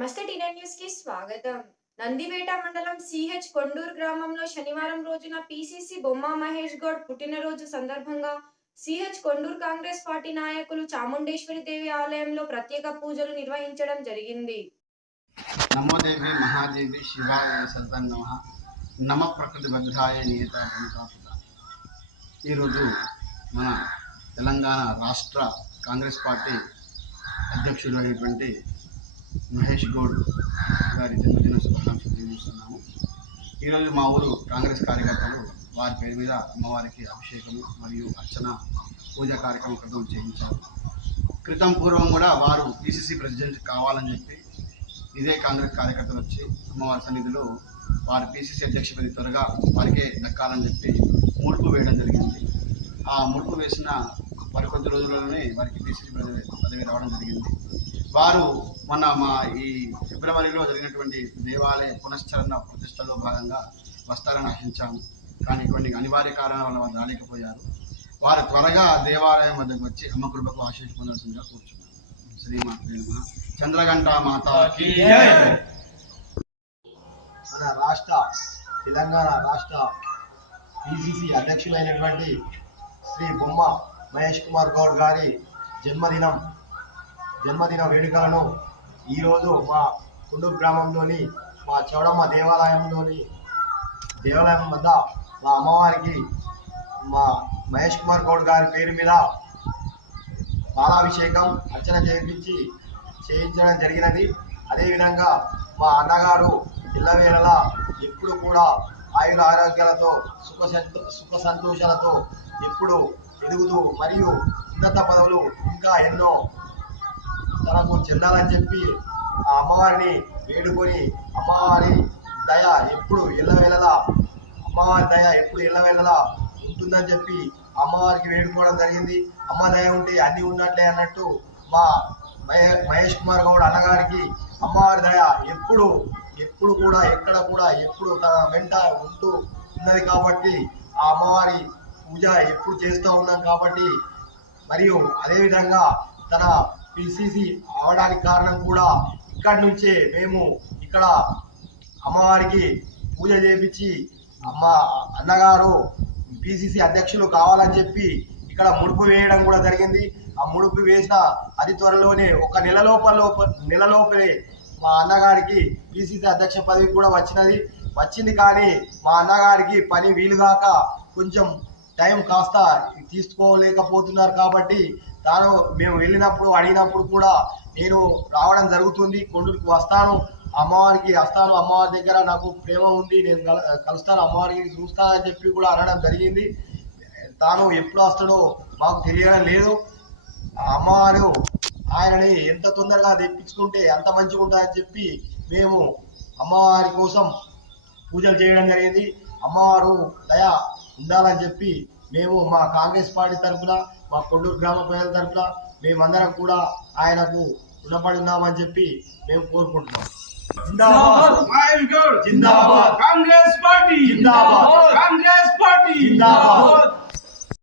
నమస్తే టీనెట్ న్యూస్కి స్వాగతం. నందివేట మండలం సిహెచ్ కొండూరు గ్రామంలో శనివారం రోజున పిసిసి బొమ్మ మహేష్ గౌడ్ పుట్టినరోజు సందర్భంగా సిహెచ్ కొండూరు కాంగ్రెస్ పార్టీ నాయకులు చాముండేశ్వరి దేవి ఆలయంలో ప్రత్యేక పూజలు నిర్వహించడం జరిగింది. నమోదేవి మహాదేవి శివాయ సర్వం నమ. ప్రకృతి బద్ధాయ నియత ఈరోజు మన తెలంగాణ రాష్ట్ర కాంగ్రెస్ పార్టీ అధ్యక్షుడు అయినటువంటి మహేష్ గౌడ్ గారి జన్మదిన శుభాకాంక్షలు తెలియజేస్తున్నాము. ఈరోజు మా ఊరు కాంగ్రెస్ కార్యకర్తలు వారి పేరు మీద అమ్మవారికి అభిషేకము మరియు అర్చన పూజా కార్యక్రమం క్రితం చేయించారు. క్రితం పూర్వం కూడా వారు పిసిసి ప్రెసిడెంట్ కావాలని చెప్పి ఇదే కాంగ్రెస్ కార్యకర్తలు వచ్చి అమ్మవారి సన్నిధిలో వారి పిసిసి అధ్యక్ష పది త్వరగా వారికే దక్కాలని చెప్పి ముడుపు వేయడం జరిగింది. ఆ ముడుపు వేసిన మరికొద్ది రోజుల్లోనే వారికి పిసిసి పదవి పదవి రావడం జరిగింది. వారు మొన్న మా ఈ ఫిబ్రవరిలో జరిగినటువంటి దేవాలయ పునశ్చరణ ప్రతిష్టలో భాగంగా వస్తారని ఆశించాము. కానీ కొన్ని అనివార్య కారణాల వల్ల వారు రాలేకపోయారు. వారు త్వరగా దేవాలయం వద్దకు వచ్చి అమ్మ కృపకు ఆశీస్సు పొందాల్సిందిగా కూర్చున్నారు శ్రీమాత్రి నమః. చంద్రగంట మాత మన రాష్ట్ర తెలంగాణ రాష్ట్ర పిసిసి అధ్యక్షులైనటువంటి శ్రీ బొమ్మ మహేష్ కుమార్ గౌడ్ గారి జన్మదినం జన్మదిన వేడుకలను ఈరోజు మా కుండూరు గ్రామంలోని మా చౌడమ్మ దేవాలయంలోని దేవాలయం వద్ద మా అమ్మవారికి మా మహేష్ కుమార్ గౌడ్ గారి పేరు మీద పాలాభిషేకం అర్చన చేయించి చేయించడం జరిగినది. అదేవిధంగా మా అన్నగారు ఇళ్ళవేళలా ఎప్పుడు కూడా ఆయుర ఆరోగ్యాలతో సుఖ సంతో సుఖ సంతోషాలతో ఎప్పుడు ఎదుగుతూ మరియు ఉన్నత పదవులు ఇంకా ఎన్నో తనకు చెందాలని చెప్పి ఆ అమ్మవారిని వేడుకొని అమ్మవారి దయ ఎప్పుడు ఎల్లవేళలా అమ్మవారి దయ ఎప్పుడు ఎల్లవేళలా ఉంటుందని చెప్పి అమ్మవారికి వేడుకోవడం జరిగింది. అమ్మ దయ ఉంటే అన్నీ ఉన్నట్లే అన్నట్టు మా మహేష్ కుమార్ గౌడ్ అన్నగారికి అమ్మవారి దయ ఎప్పుడు ఎప్పుడు కూడా ఎక్కడ కూడా ఎప్పుడు తన వెంట ఉంటూ ఉన్నది కాబట్టి ఆ అమ్మవారి పూజ ఎప్పుడు చేస్తూ ఉన్నాం కాబట్టి మరియు అదేవిధంగా తన పిసిసి అవడానికి కారణం కూడా ఇక్కడి నుంచే మేము ఇక్కడ అమ్మవారికి పూజ చేపించి అమ్మ అన్నగారు పిసిసి అధ్యక్షులు కావాలని చెప్పి ఇక్కడ ముడుపు వేయడం కూడా జరిగింది. ఆ ముడుపు వేసిన అతి త్వరలోనే ఒక నెల లోపల నెల లోపలే మా అన్నగారికి పిసిసి అధ్యక్ష పదవి కూడా వచ్చినది. వచ్చింది కానీ మా అన్నగారికి పని వీలుగాక కొంచెం టైం కాస్త తీసుకోలేకపోతున్నారు కాబట్టి తాను మేము వెళ్ళినప్పుడు అడిగినప్పుడు కూడా నేను రావడం జరుగుతుంది. కొండూరుకు వస్తాను. అమ్మవారికి వస్తాను. అమ్మవారి దగ్గర నాకు ప్రేమ ఉంది. నేను కలుస్తాను. అమ్మవారికి చూస్తానని చెప్పి కూడా అనడం జరిగింది. తాను ఎప్పుడు వస్తాడో మాకు తెలియడం లేదు. అమ్మవారు ఆయనని ఎంత తొందరగా తెప్పించుకుంటే అంత మంచిగా ఉంటుందని చెప్పి మేము అమ్మవారి కోసం పూజలు చేయడం జరిగింది. అమ్మవారు దయ ఉండాలని చెప్పి మేము మా కాంగ్రెస్ పార్టీ తరఫున మా కొల్లూరు గ్రామ ప్రజల తరఫున మేమందరం కూడా ఆయనకు రుణపడి ఉన్నామని చెప్పి మేము కోరుకుంటున్నాం. జిందాబాద్. Congress party. జిందాబాద్. Congress party. జిందాబాద్.